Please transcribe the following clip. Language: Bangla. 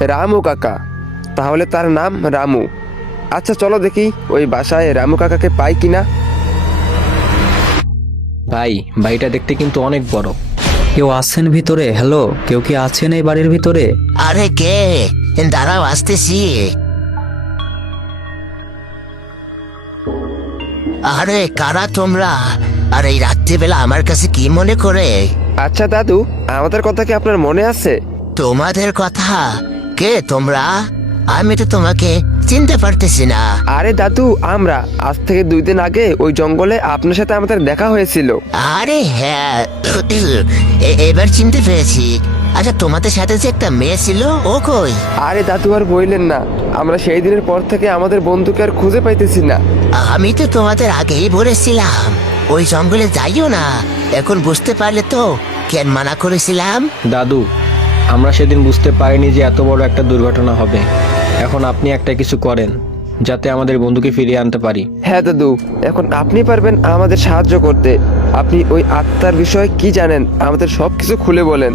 রামু কাকা, তাহলে তার নাম রামু। আচ্ছা চলো দেখি ওই বাসায় রামু কাকাকে পাই কিনা। ভাই, বাড়িটা দেখতে কিন্তু অনেক বড়। কেউ আছেন ভিতরে? হ্যালো, কেউ কি আছেন এই বাড়ির ভিতরে? আরে কে? দাঁড়াও, আসতেছি। আরে কারা তোমরা? আর এই রাত্রিবেলা আমার কাছে কি মনে করে? আচ্ছা দাদু, আমাদের কথা কি আপনার মনে আছে? তোমাদের কথা? কে তোমরা? আমি তো তোমাকে চিনতে পারতেছি না। আরে দাদু, আমরা আজ থেকে 2 দিন আগে ওই জঙ্গলে আপনার সাথে আমাদের দেখা হয়েছিল। আরে হ্যাঁ, এবার চিনতে পেরেছি। আচ্ছা, তোমাদের সাথে যে একটা মেয়ে ছিল, ও কই? আরে দাদু আর বললেন না, আমরা সেই দিনের পর থেকে আমাদের বন্ধুকে আর খুঁজে পাইতেছি না। আমি তো তোমাদের আগেই বলেছিলাম ওই জঙ্গলে যাইও না। এখন বুঝতে পারলে তো কেন মানা করেছিলাম? দাদু, আমরা সেদিন বুঝতে পারিনি যে এত বড় একটা দুর্ঘটনা হবে। এখন আপনি একটা কিছু করেন যাতে আমাদের বন্ধুকে ফিরিয়ে আনতে পারি। হ্যাঁ দাদু, এখন আপনি পারবেন আমাদের সাহায্য করতে। আপনি ওই আত্মার বিষয়ে কি জানেন, আমাদের সবকিছু খুলে বলেন।